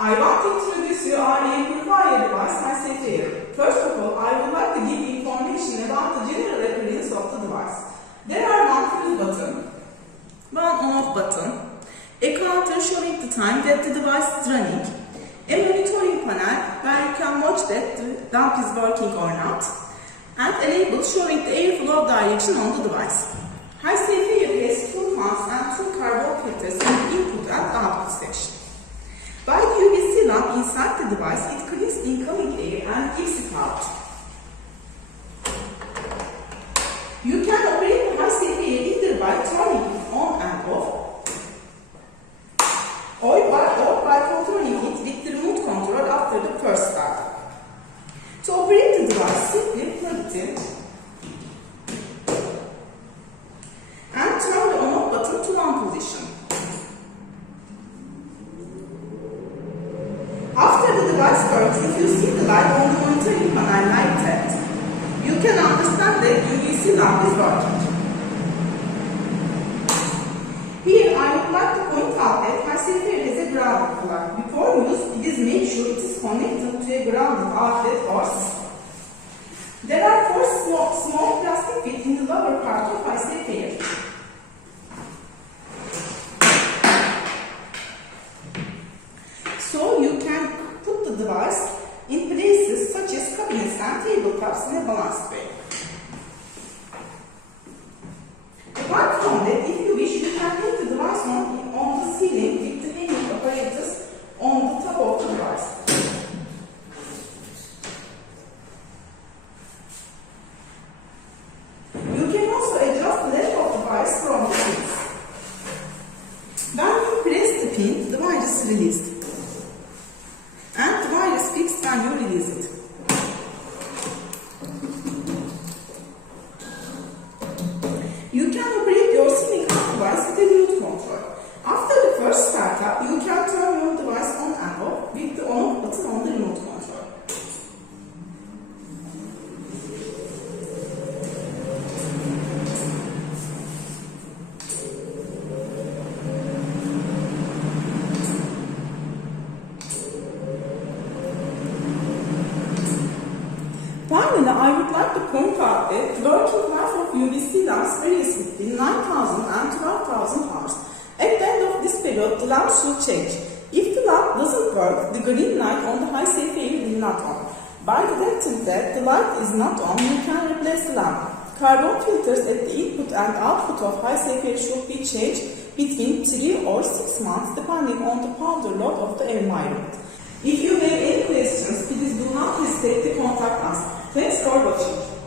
I want to introduce you our air purifier device, Hysafe. First of all, I would like to give information about the general appearance of the device. There are one fuse button, one on-off button, a counter showing the time that the device is running, a monitoring panel where you can watch that the dump is working or not, and a label showing the airflow direction on the device. Hysafe has two fans and two carbon filters in the input and output section. By the UVC lamp inside the device, it cleans incoming air and gives it out. You can operate the Hysafe either by turning it on and off, or by controlling it with the remote control after the first start. To operate the device, simply plug it in and turn the on-off button to on position. After the device works, if you see the light on the monitoring panel like that, you can understand that UVC lamp is working. Here I would like to point out that Hysafe has a ground plug. Before use, please make sure it is connected to a grounded outlet or system. There are four small plastic bits in the lower part of Hysafe. So you can put the device in places such as cabinets and tabletops in a balanced way. Apart from that, if you wish, you can put the device on the ceiling with the hanging apparatus on the top of the device. You can also adjust the length of the device from the pins. When you press the pin, the virus is released. And the virus fixed when you release it. You can operate your ceiling up device with a remote control. After the first startup, you can turn your device on and off with the on-off button on the remote control. Finally, I would like to point out that the working life of UVC lamps varies between 9,000 and 12,000 hours. At the end of this period, the lamp should change. If the lamp doesn't work, the green light on the Hysafe will not on. By detecting that the light is not on, you can replace the lamp. Carbon filters at the input and output of Hysafe should be changed between 3 or 6 months depending on the powder load of the environment. If you have any questions, please do not hesitate to contact us. Thanks for watching.